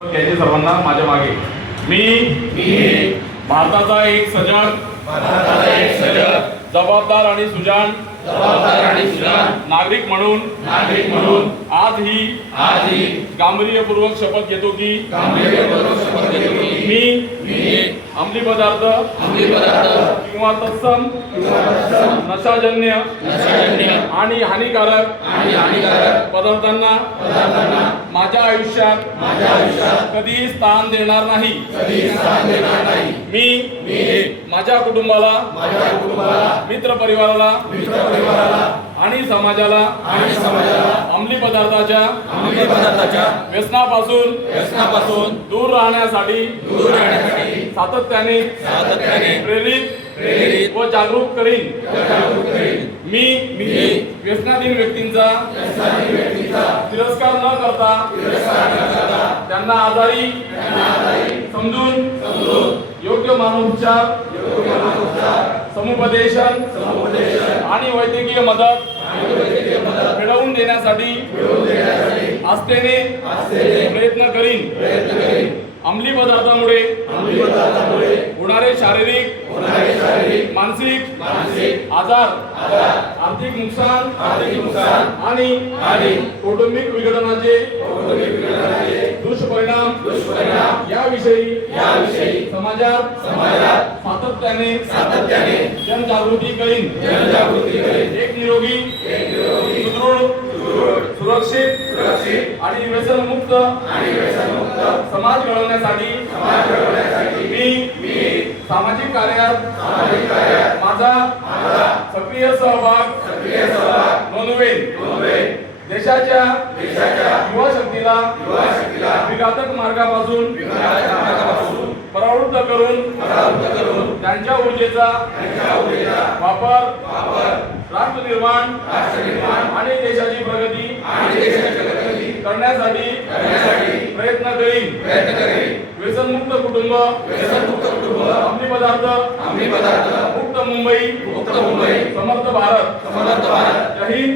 त्याचे सर्वांना माझ्या मागे मी भारताचा एक सजग जबाबदार आणि सुजाण नागरिक म्हणून आजही गांभीर्यपूर्वक शपथ घेतो की मी अंमली पदार्थ किंवा तत्सम नशाजन्य आणि हानिकारक पदार्थांना माझ्या आयुष्यात कधीही स्थान देणार नाही। मी माझ्या कुटुंबाला मित्र परिवाराला आणि समाजाला अंमली पदार्थाच्या व्यसनापासून दूर राहण्यासाठी सातत्याने प्रेरित व जागरूक करीन। मी व्यसनाधीन व्यक्तींचा तिरस्कार न करता त्यांना आजारी समजून योग्य मानवोपचार समुपदेशन आणि वैद्यकीय मदत मिळवून देण्यासाठी आस्थेने प्रयत्न करीन। अंमली पदार्थामुळे होणारे शारीरिक मानसिक आजार आर्थिक नुकसान आणि कौटुंबिक विघटनाचे दुष्परिणाम याविषयी समाजात सातत्याने जनजागृती करीन। एक निरोगी सुदृढ सुरक्षित आणि व्यसनमुक्त समाज घडवण्यासाठी मी सामाजिक कार्यात माझा सक्रिय सहभाग नोंदवेन। देशाच्या युवा शक्तीला विघातक मार्गापासून परावृत्त करून त्यांच्या ऊर्जेचा वापर राष्ट्र निर्माण आणि देशाची प्रगती करण्यासाठी प्रयत्न करीन। व्यसनमुक्त कुटुंब अंमली पदार्थ मुक्त मुंबई समर्थ भारत। जय हिंद।